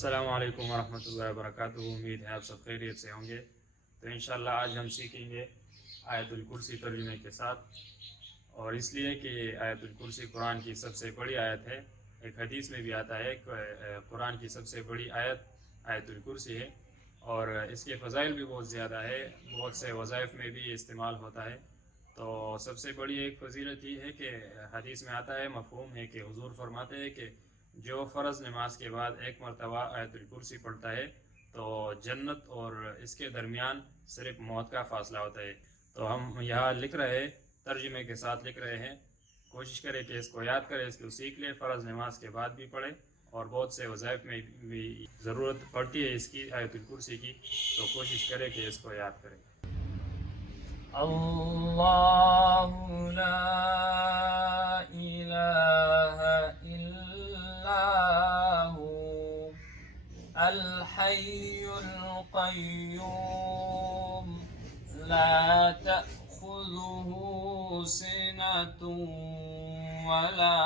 السلام علیکم ورحمۃ اللہ وبرکاتہ۔ امید ہے آپ سب خیریت سے ہوں گے۔ تو انشاءاللہ آج ہم سیکھیں گے آیت الکرسی ترجمے کے ساتھ، اور اس لیے کہ آیت الکرسی قرآن کی سب سے بڑی آیت ہے۔ ایک حدیث میں بھی آتا ہے کہ قرآن کی سب سے بڑی آیت آیت الکرسی ہے، اور اس کے فضائل بھی بہت زیادہ ہے، بہت سے وظائف میں بھی استعمال ہوتا ہے۔ تو سب سے بڑی ایک فضیلت یہ ہے کہ حدیث میں آتا ہے، مفہوم ہے کہ حضور فرماتے ہیں کہ جو فرض نماز کے بعد ایک مرتبہ آیت الکرسی پڑھتا ہے تو جنت اور اس کے درمیان صرف موت کا فاصلہ ہوتا ہے۔ تو ہم یہاں لکھ رہے، ترجمے کے ساتھ لکھ رہے ہیں، کوشش کریں کہ اس کو یاد کریں، اس کو سیکھ لیں، فرض نماز کے بعد بھی پڑھیں، اور بہت سے وظائف میں بھی ضرورت پڑتی ہے اس کی، آیت الکرسی کی، تو کوشش کریں کہ اس کو یاد کریں۔ اللہ لا الہ الا هو الحی القیوم لا تأخذه سنة ولا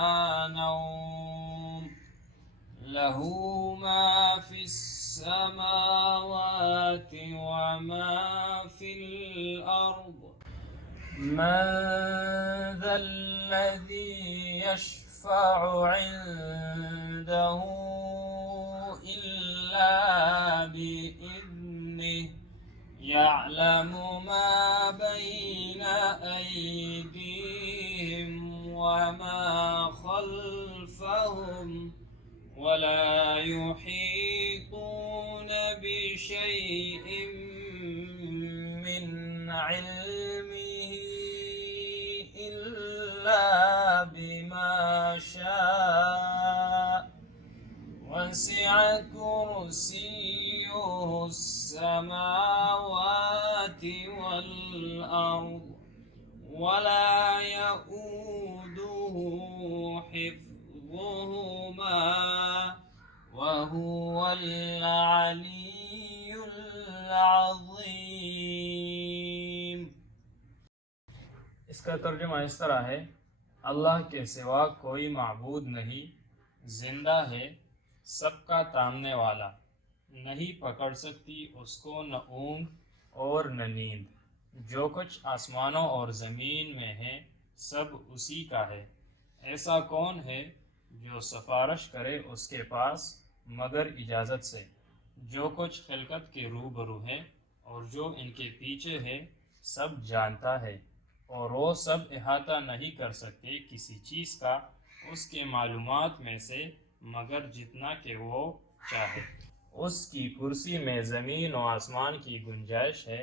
نوم له ما في السماوات وما في الأرض من ذا الذي يشفع عنده إلا بإذنه يعلم ما بين أيديهم وما خلفهم ولا يحيطون بشيء من علمه إلا بما شاء وسع كرسيه السماوات والأرض ولا يؤوده حفظهما وهو العلي العظيم۔ اس کا ترجمہ اس طرح ہے، اللہ کے سوا کوئی معبود نہیں، زندہ ہے، سب کا تامنے والا، نہیں پکڑ سکتی اس کو نہ اونگ اور نہ نیند، جو کچھ آسمانوں اور زمین میں ہے سب اسی کا ہے۔ ایسا کون ہے جو سفارش کرے اس کے پاس مگر اجازت سے؟ جو کچھ خلقت کے روبرو ہے اور جو ان کے پیچھے ہے سب جانتا ہے، اور وہ سب احاطہ نہیں کر سکتے کسی چیز کا اس کے معلومات میں سے مگر جتنا کہ وہ چاہے۔ اس کی کرسی میں زمین و آسمان کی گنجائش ہے،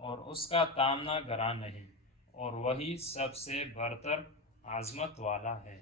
اور اس کا تامنا گراں نہیں، اور وہی سب سے برتر عظمت والا ہے۔